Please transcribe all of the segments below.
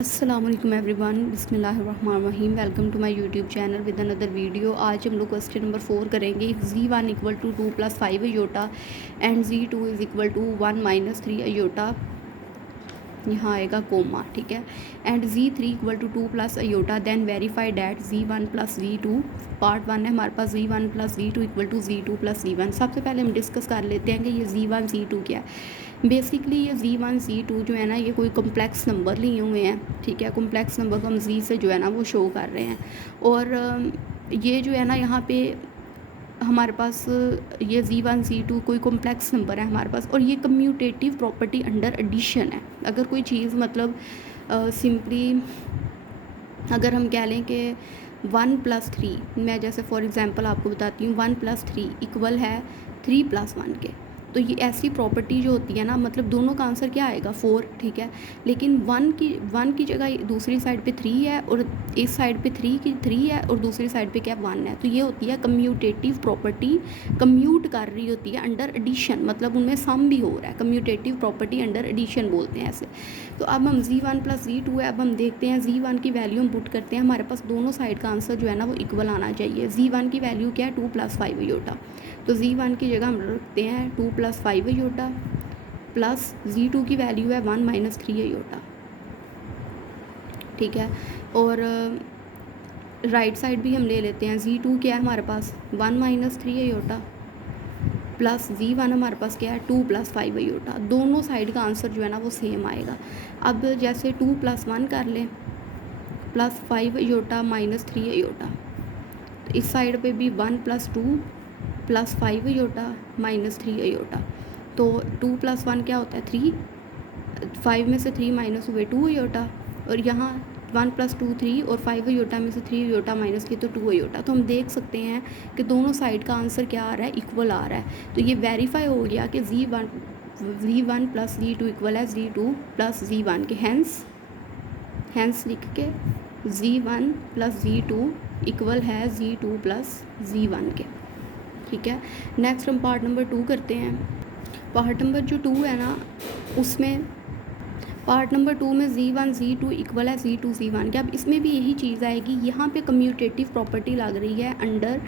अस्सलामुअलैकुम एवरीवन, बिस्मिल्लाहिर्रहमानिर्रहीम। Welcome to my YouTube channel with another video. आज हम लोग क्वेश्चन नंबर 4 करेंगे। Z1 equal to 2 + 5 iota and Z2 is equal to 1 - 3 iota, यहाँ आएगा कोमा, ठीक है। And Z3 equal to 2 + iota, then verify that Z1 + Z2। Part 1 है हमारे पास Z1 + Z2 equal to Z2 + Z1। सबसे पहले हम डिस्कस कर लेते हैं कि ये Z1 Z2 क्या है। बेसिकली ये Z1 Z2 जो है ना, ये कोई कम्प्लेक्स नंबर लिए हुए हैं, ठीक है। कम्प्लेक्स नंबर को हम Z से जो है ना वो शो कर रहे हैं। और ये जो है ना यहाँ पे हमारे पास ये Z1 Z2 कोई कॉम्प्लेक्स नंबर है हमारे पास, और ये कम्यूटेटिव प्रॉपर्टी अंडर एडिशन है। अगर कोई चीज़ मतलब सिंपली अगर हम कह लें कि 1 + 3, मैं जैसे फॉर एग्जांपल आपको बताती हूँ, 1 + 3 इक्वल है 3 + 1 के। तो ये ऐसी प्रॉपर्टी जो होती है ना, मतलब दोनों का आंसर क्या आएगा 4, ठीक है। लेकिन 1 की जगह दूसरी साइड पे 3 है, और इस साइड पे 3 है, और दूसरी साइड पे क्या 1 है। तो ये होती है कम्यूटेटिव प्रॉपर्टी, कम्यूट कर रही होती है अंडर एडिशन, मतलब उनमें सम भी हो रहा है। कम्यूटेटिव प्रॉपर्टी अंडर एडिशन बोलते हैं ऐसे। तो अब हम Z1 + Z2 है, अब हम देखते हैं Z1 की वैल्यू हम पुट करते हैं। हमारे पास दोनों साइड का आंसर जो है ना वो इक्वल आना चाहिए। Z1 की वैल्यू क्या है 2 + 5 अयोटा, तो Z1 की जगह हम रखते हैं 2 + 5 अयोटा, प्लस Z2 की वैल्यू है 1 - 3 अयोटा, ठीक है। और राइट साइड भी हम ले लेते हैं। Z2 क्या है हमारे पास 1 - 3 अयोटा, प्लस Z1 हमारे पास क्या है 2 + 5 अयोटा। दोनों साइड का आंसर जो है ना वो सेम आएगा। अब जैसे 2 + 1 कर लें, प्लस 5 अयोटा - 3 अयोटा, तो इस साइड पे भी 1 + 2 + 5 अयोटा - 3 अयोटा। तो 2 + 1 क्या होता है 3, 5 में से 3 माइनस हुए 2 अयोटा, और यहाँ 1 + 2 3, और 5 अयोटा में से 3 अयोटा माइनस किए तो 2 अयोटा। तो हम देख सकते हैं कि दोनों साइड का आंसर क्या आ रहा है, इक्वल आ रहा है। तो ये वेरीफाई हो गया कि Z1 + Z2 इक्वल है Z2 + Z1 के। हैंस लिख के Z1 + Z2 इक्वल है Z2 + Z1 के, ठीक है। नेक्स्ट हम पार्ट नंबर 2 करते हैं। पार्ट नंबर जो 2 है ना, उसमें पार्ट नंबर 2 में Z1 Z2 इक्वल है Z2 Z1 के। अब इसमें भी यही चीज़ आएगी। यहाँ पे कम्यूटेटिव प्रॉपर्टी लग रही है अंडर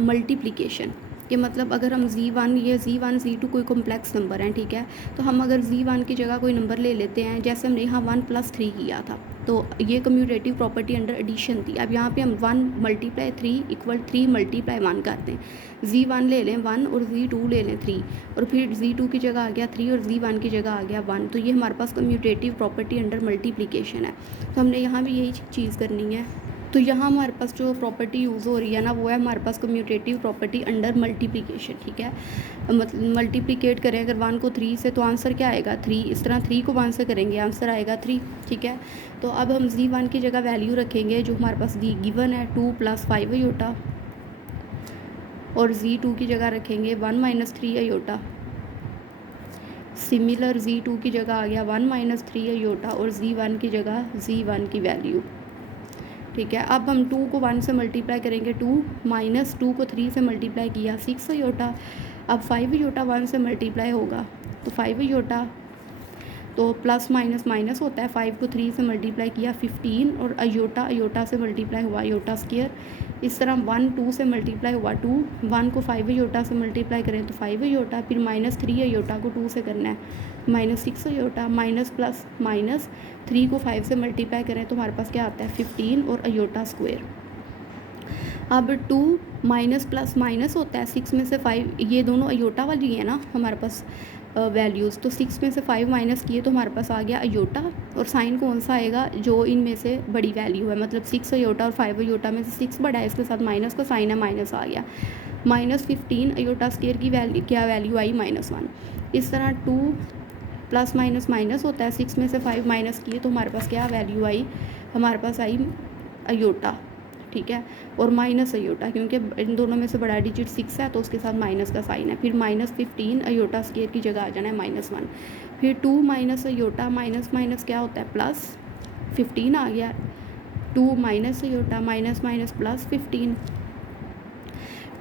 मल्टीप्लिकेशन के, मतलब अगर हम Z1 Z2 कोई कॉम्प्लेक्स नंबर हैं, ठीक है। तो हम अगर Z1 की जगह कोई नंबर ले लेते हैं, जैसे हमने यहाँ 1 + 3 किया था, तो ये कम्यूटेटिव प्रॉपर्टी अंडर एडिशन थी। अब यहाँ पे हम 1 × 3 इक्वल 3 × 1 करते हैं। Z1 ले लें 1 और Z2 ले लें 3, और फिर Z2 की जगह आ गया 3 और Z1 की जगह आ गया 1। तो ये हमारे पास कम्यूटेटिव प्रॉपर्टी अंडर मल्टीप्लिकेशन है। तो हमने यहाँ भी यही चीज़ करनी है। तो यहाँ हमारे पास जो प्रॉपर्टी यूज़ हो रही है ना, वो है हमारे पास कम्यूटेटिव प्रॉपर्टी अंडर मल्टीप्लिकेशन, ठीक है। मतलब मल्टीप्लिकेट करें अगर 1 को 3 से, तो आंसर क्या आएगा 3। इस तरह 3 को 1 से करेंगे, आंसर आएगा 3, ठीक है। तो अब हम Z1 की जगह वैल्यू रखेंगे जो हमारे पास गिवन है 2 + 5 अयोटा, और Z2 की जगह रखेंगे 1 - 3 अयोटा। सिमिलर Z2 की जगह आ गया 1 - 3 अयोटा, और Z1 की जगह Z1 की वैल्यू, ठीक है। अब हम 2 को 1 से मल्टीप्लाई करेंगे, 2 - 2 को 3 से मल्टीप्लाई किया 6 अयोटा। अब 5 अयोटा 1 से मल्टीप्लाई होगा तो 5 अयोटा, तो प्लस माइनस माइनस होता है। 5 को 3 से मल्टीप्लाई किया 15, और अयोटा से मल्टीप्लाई हुआ अयोटा स्क्वायर। इस तरह 1 2 से मल्टीप्लाई हुआ 2, 1 को 5 अयोटा से मल्टीप्लाई करें तो 5 अयोटा, फिर -3 अयोटा को 2 से करना है -6 अयोटा, माइनस प्लस माइनस 3 को 5 से मल्टीप्लाई करें तो हमारे पास क्या आता है 15 और अयोटा स्क्वायर। अब 2 माइनस प्लस माइनस होता है 6 में से 5, ये दोनों अयोटा वाली है ना हमारे पास वैल्यूज़। तो 6 में से 5 माइनस किए तो हमारे पास आ गया अयोटा, और साइन कौन सा आएगा जो इनमें से बड़ी वैल्यू है, मतलब 6 अयोटा और 5 अयोटा में से 6 बड़ा है, इसके साथ माइनस का साइन है, माइनस आ गया। -15 अयोटा स्क्वायर की वैल्यू क्या वैल्यू आई -1। इस तरह 2 प्लस माइनस माइनस होता है, 6 में से 5 माइनस किए तो हमारे पास क्या वैल्यू आई, हमारे पास आई अयोटा, ठीक है, और माइनस अयोटा, क्योंकि इन दोनों में से बड़ा डिजिट 6 है तो उसके साथ माइनस का साइन है। फिर -15 अयोटा स्क्वायर की जगह आ जाना है -1। फिर 2 माइनस अयोटा, माइनस माइनस क्या होता है प्लस, 15 आ गया। 2 minus iota, minus minus plus 15,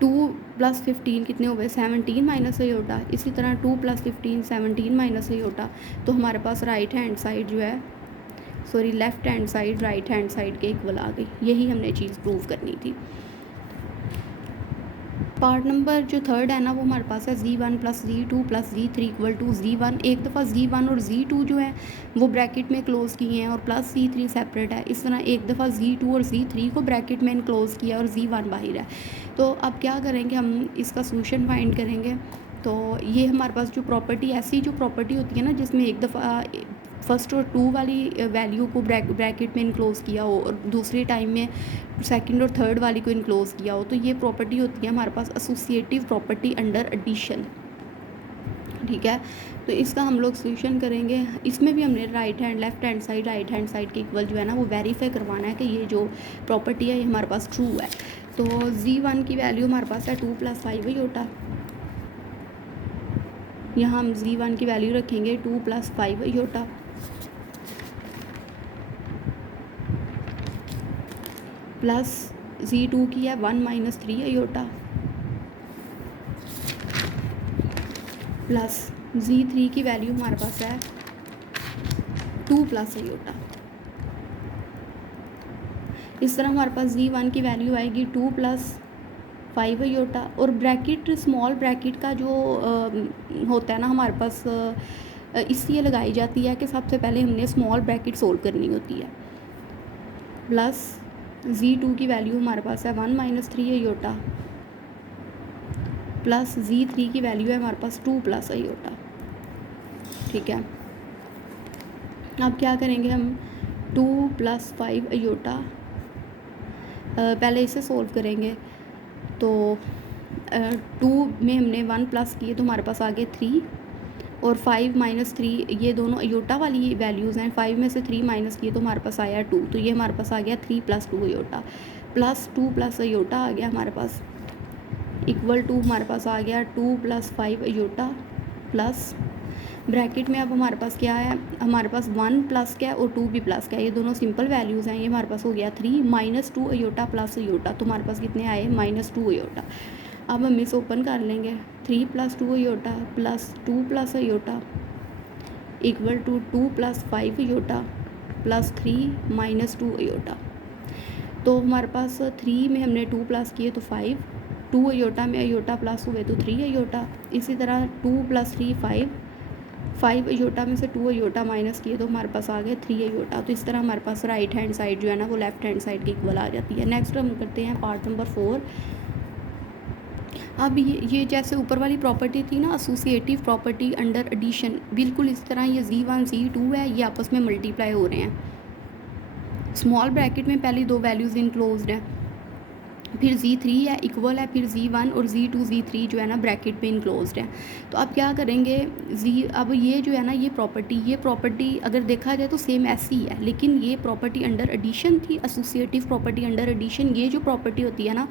2 + 15 कितने हो गए 17 माइनस अयोटा। इसी तरह 2 + 15 17 माइनस अयोटा। तो हमारे पास राइट हैंड साइड जो है sorry left hand side right hand side के इक्वल आ गई। यही हमने चीज़ प्रूव करनी थी। पार्ट नंबर जो थर्ड है ना वो हमारे पास है z1 plus z2 plus z3 equal to z1। एक दफ़ा z1 और z2 जो है वो ब्रैकेट में क्लोज़ किए हैं और प्लस z3 सेपरेट है। इस तरह एक दफ़ा z2 और z3 को ब्रैकेट में इनक्लोज़ किया और z1 बाहर है। तो अब क्या करेंगे, हम इसका सोल्यूशन फाइंड करेंगे। तो ये हमारे पास जो प्रॉपर्टी, ऐसी जो प्रॉपर्टी होती है ना जिसमें एक दफ़ा फर्स्ट और 2 वाली वैल्यू को ब्रैकेट में इनक्लोज़ किया हो और दूसरे टाइम में सेकंड और थर्ड वाली को इनक्लोज़ किया हो, तो ये प्रॉपर्टी होती है हमारे पास एसोसिएटिव प्रॉपर्टी अंडर एडिशन। ठीक है, तो इसका हम लोग सोल्यूशन करेंगे। इसमें भी हमने राइट हैंड साइड के इक्वल जो है ना वो वेरीफाई करवाना है कि ये जो प्रॉपर्टी है ये हमारे पास ट्रू है। तो z1 की वैल्यू हमारे पास है 2 + 5 आयोटा। यहाँ हम z1 की वैल्यू रखेंगे 2 + 5 आयोटा प्लस z2 की है 1 - 3 आयोटा प्लस z3 की वैल्यू हमारे पास है 2 + आयोटा। इस तरह हमारे पास z1 की वैल्यू आएगी 2 + 5 आयोटा और ब्रैकेट स्मॉल ब्रैकेट का जो होता है ना हमारे पास इसलिए लगाई जाती है कि सबसे पहले हमने स्मॉल ब्रैकेट सोल्व करनी होती है। प्लस z2 की वैल्यू हमारे पास है 1 - 3 आयोटा प्लस z3 की वैल्यू है हमारे पास 2 + आयोटा। ठीक है, अब क्या करेंगे हम 2 + 5 आयोटा पहले इसे सोल्व करेंगे। तो 2 में हमने 1 प्लस किए तो हमारे पास आ गए 3 और 5 - 3 ये दोनों आयोटा वाली वैल्यूज़ हैं। 5 में से 3 माइनस किए तो हमारे पास आया 2, तो ये हमारे पास आ गया 3 + 2 आयोटा प्लस 2 + आयोटा आ गया हमारे पास इक्वल टू हमारे पास आ गया 2 + 5 आयोटा प्लस ब्रैकेट में अब हमारे पास क्या है, हमारे पास 1 प्लस क्या है और 2 भी प्लस क्या है, ये दोनों सिंपल वैल्यूज़ हैं। ये हमारे पास हो गया 3 - 2 आयोटा प्लस आयोटा, तो हमारे पास कितने आए -2 आयोटा। अब हम इसे ओपन कर लेंगे 3 + 2 iota plus 2 + iota equal to 2 + 5 iota plus 3 - 2 iota. तो हमारे पास 3 में हमने 2 प्लस किए तो 5, 2 आयोटा में आयोटा प्लस हुए तो 3 आयोटा। इसी तरह 2 + 3 5 आयोटा में से 2 आयोटा माइनस किए तो हमारे पास आ गए 3 आयोटा। तो इस तरह हमारे पास राइट हैंड साइड जो है ना वो लेफ्ट हैंड साइड के इक्वल आ जाती है। नेक्स्ट हम करते हैं पार्ट नंबर 4। अब ये जैसे ऊपर वाली प्रॉपर्टी थी ना एसोसिएटिव प्रॉपर्टी अंडर एडिशन, बिल्कुल इस तरह ये z1 z2 है, ये आपस में मल्टीप्लाई हो रहे हैं। स्मॉल ब्रैकेट में पहली 2 वैल्यूज़ इनक्लोज्ड है, फिर z3 है इक्वल है, फिर z1 और z2 z3 जो है ना ब्रैकेट में इनक्लोज्ड है। तो अब क्या करेंगे अब ये जो है ना ये प्रॉपर्टी अगर देखा जाए तो सेम ऐसी ही है, लेकिन ये प्रॉपर्टी अंडर एडिशन थी, एसोसिएटिव प्रॉपर्टी अंडर एडिशन। ये जो प्रॉपर्टी होती है ना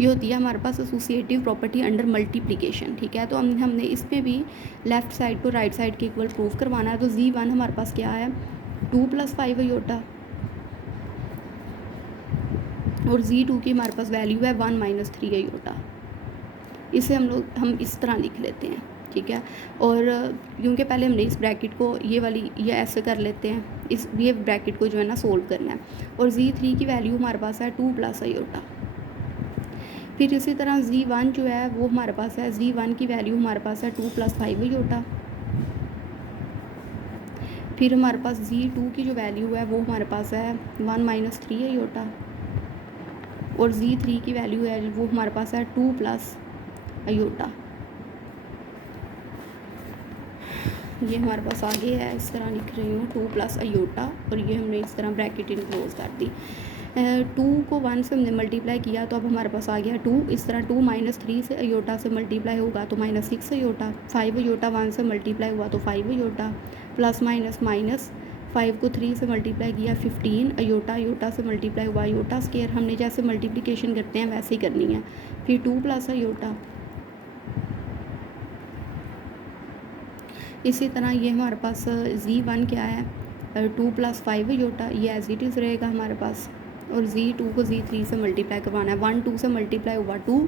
ये होती है हमारे पास एसोसिएटिव प्रॉपर्टी अंडर मल्टीप्लिकेशन। ठीक है, तो हमने इसमें भी लेफ़्ट साइड को राइट साइड के इक्वल प्रूव करवाना है। तो z1 हमारे पास क्या है 2 + 5 आयोटा और z2 की हमारे पास वैल्यू है 1 - 3 आयोटा। इसे हम इस तरह लिख लेते हैं। ठीक है, और क्योंकि पहले हमने इस ब्रैकेट को ये ऐसे कर लेते हैं, ये ब्रैकेट को जो है ना सोल्व करना है। और z3 की वैल्यू हमारे पास है 2 + आयोटा। फिर इसी तरह z1 जो है वो हमारे पास है, z1 की वैल्यू हमारे पास है 2 + 5 आयोटा। फिर हमारे पास z2 की जो वैल्यू है वो हमारे पास है 1 - 3 आयोटा और z3 की वैल्यू है वो हमारे पास है 2 + आयोटा। ये हमारे पास आगे है, इस तरह लिख रही हूँ 2 + आयोटा और ये हमने इस तरह ब्रैकेट इनक्लोज कर दी। 2 को 1 से हमने मल्टीप्लाई किया तो अब हमारे पास आ गया 2। इस तरह 2 - 3 से आयोटा से मल्टीप्लाई होगा तो -6 आयोटा। 5 आयोटा 1 से मल्टीप्लाई हुआ तो 5 आयोटा प्लस माइनस 5 को 3 से मल्टीप्लाई किया 15 आयोटा से मल्टीप्लाई हुआ आयोटा स्क्वायर। हमने जैसे मल्टीप्लिकेशन करते हैं वैसे ही करनी है। फिर 2 + आयोटा। इसी तरह ये हमारे पास z1 क्या है 2 + 5 आयोटा, ये एज इट इज़ रहेगा हमारे पास। और z2 को z3 से मल्टीप्लाई करवाना है। 1 2 से मल्टीप्लाई हुआ 2।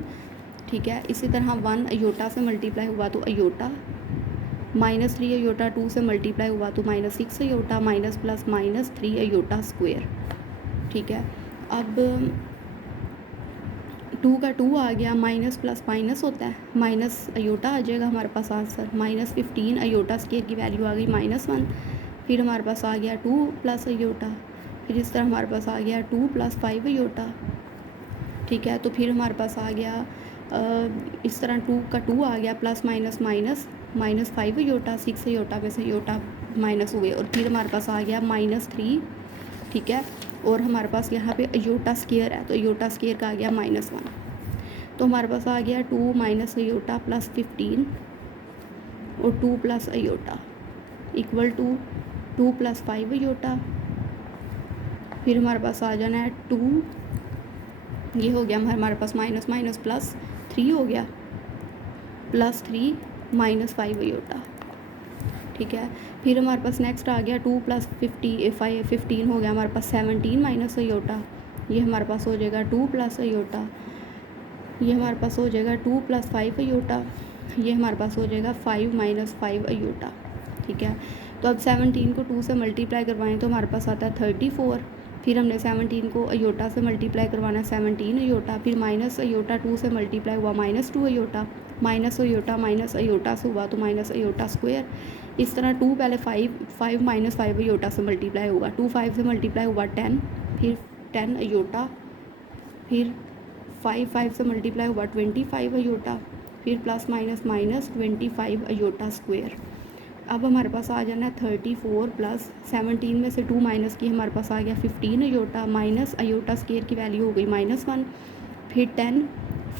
ठीक है, इसी तरह 1 आयोटा से मल्टीप्लाई हुआ तो आयोटा -3 अयोटा 2 से मल्टीप्लाई हुआ तो -6 iota, minus plus -3 iota square. ठीक है, अब 2 का 2 आ गया, माइनस प्लस माइनस होता है, माइनस अयोटा आ जाएगा हमारे पास आंसर। -15 अयोटा स्क्वायर की वैल्यू आ गई -1। फिर हमारे पास आ गया 2 प्लस अयोटा, फिर इस तरह हमारे पास आ गया 2 + 5 अयोटा। ठीक है, तो फिर हमारे पास आ गया इस तरह 2 का 2 आ गया, plus minus minus -5 iota, 6 iota में से अयोटा माइनस हुए, और फिर हमारे पास आ गया -3। ठीक है, और हमारे पास यहाँ पे अयोटा स्क्वायर है, तो अयोटा स्क्वायर का आ गया -1। तो हमारे पास आ गया 2 माइनस अयोटा प्लस 15 और 2 plus iota equal to 2 + 5 iota. फिर हमारे पास आ जाना है 2, ये हो गया हमारे पास माइनस माइनस प्लस 3 हो गया, +3 -5 अयोटा। ठीक है, फिर हमारे पास नेक्स्ट आ गया 2 + 15 हो गया हमारे पास 17 माइनस अयोटा। ये हमारे पास हो जाएगा 2 + अयोटा। ये हमारे पास हो जाएगा 2 + 5 अयोटा। ये हमारे पास हो जाएगा 5 - 5 अयोटा। ठीक है, तो अब 17 को 2 से मल्टीप्लाई करवाएं तो हमारे पास आता है 34। फिर हमने 17 को अयोटा से मल्टीप्लाई करवाना है, 17 अयोटा, फिर माइनस अयोटा 2 से मल्टीप्लाई हुआ -2 अयोटा, माइनस अयोटा से हुआ तो माइनस अयोटा स्क्वायर। इस तरह 2 पहले 5 - 5 अयोटा से मल्टीप्लाई होगा, 2 5 से मल्टीप्लाई हुआ 10, फिर 10 अयोटा, फिर 5 से मल्टीप्लाई हुआ 25 अयोटा, फिर प्लस माइनस -25 अयोटा स्क्वायर। अब हमारे पास आ जाना है 34 प्लस 17 में से 2 माइनस की हमारे पास आ गया 15 अयोटा, माइनस अयोटा स्क्वायर की वैल्यू हो गई -1। फिर 10,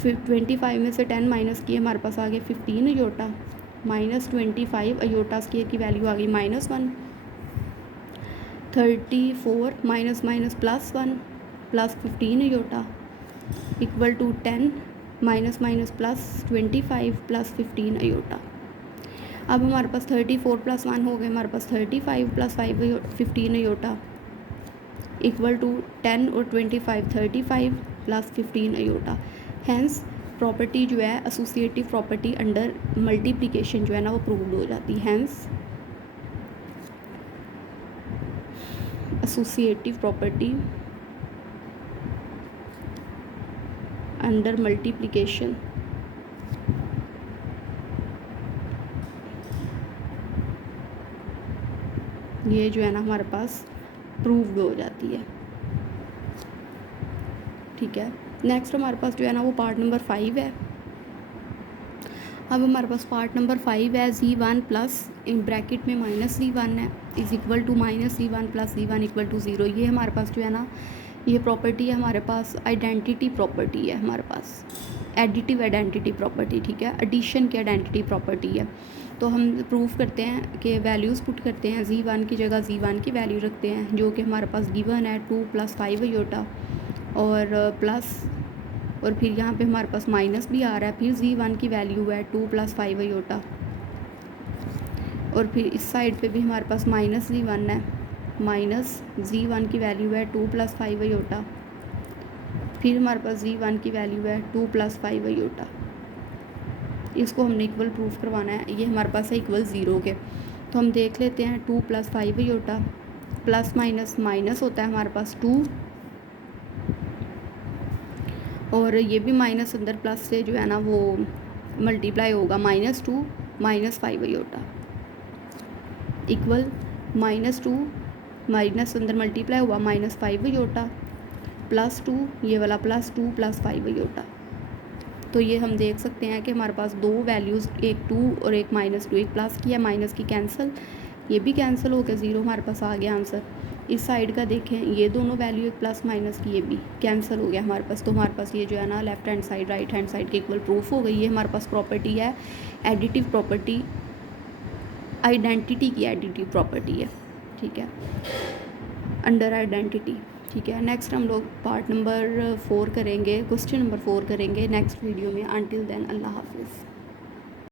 फिर 25 में से 10 माइनस की हमारे पास आ गया 15 अयोटा, -25 अयोटा स्क्वायर की वैल्यू आ गई -1। 34 minus minus +1 plus 15 iota equal to 10 minus minus +25 plus 15 iota. अब हमारे पास 34 + 1 हो गए, हमारे पास 35 + 15 अयोटा इक्वल टू 10 और 25 35 प्लस 15 अयोटा। हैंस प्रॉपर्टी जो है एसोसिएटिव प्रॉपर्टी अंडर मल्टीप्लिकेशन जो है ना वो प्रूव्ड हो जाती है। Hence associative property under multiplication ये जो है ना हमारे पास प्रूव्ड हो जाती है। ठीक है, नेक्स्ट हमारे पास जो है ना वो पार्ट नंबर 5 है। अब हमारे पास पार्ट नंबर 5 है, Z1 प्लस इन ब्रैकेट में -Z1 है is equal to -Z1 + Z1 = 0। ये हमारे पास जो है ना ये प्रॉपर्टी है हमारे पास, आइडेंटिटी प्रॉपर्टी है हमारे पास, एडिटिव आइडेंटिटी प्रॉपर्टी। ठीक है, एडिशन की आइडेंटिटी प्रॉपर्टी है। तो हम प्रूफ करते हैं कि वैल्यूज़ पुट करते हैं, Z1 की जगह Z1 की वैल्यू रखते हैं जो कि हमारे पास गिवन है 2 + 5 अयोटा और प्लस, और फिर यहाँ पे हमारे पास माइनस भी आ रहा है, फिर Z1 की वैल्यू है 2 + 5 अयोटा, और फिर इस साइड पे भी हमारे पास -Z1 है, -Z1 की वैल्यू है 2 + 5 अयोटा, फिर हमारे पास Z1 की वैल्यू है 2 + 5 अयोटा। इसको हमने इक्वल प्रूफ करवाना है, ये हमारे पास है इक्वल 0 के। तो हम देख लेते हैं 2 + 5 अयोटा, प्लस माइनस माइनस होता है हमारे पास 2, और ये भी माइनस अंदर प्लस से जो है ना वो मल्टीप्लाई होगा, -2 - 5 अयोटा इक्वल -2 माइनस अंदर मल्टीप्लाई हुआ -5 अयोटा +2, ये वाला +2 + 5 अयोटा। तो ये हम देख सकते हैं कि हमारे पास दो वैल्यूज़, एक 2 और एक -2, एक प्लस की है माइनस की कैंसिल, ये भी कैंसिल हो गया, 0 हमारे पास आ गया आंसर। इस साइड का देखें, ये दोनों वैल्यू एक प्लस माइनस की ये भी कैंसिल हो गया हमारे पास। तो हमारे पास ये जो है ना left hand side right hand side के इक्वल प्रूफ हो गई। ये हमारे पास प्रॉपर्टी है एडिटिव प्रॉपर्टी, आइडेंटिटी की एडिटिव प्रॉपर्टी है। ठीक है, अंडर आइडेंटिटी। ठीक है, नेक्स्ट हम लोग पार्ट नंबर 4 करेंगे, क्वेश्चन नंबर 4 करेंगे नेक्स्ट वीडियो में। अंटिल देन अल्लाह हाफिज़।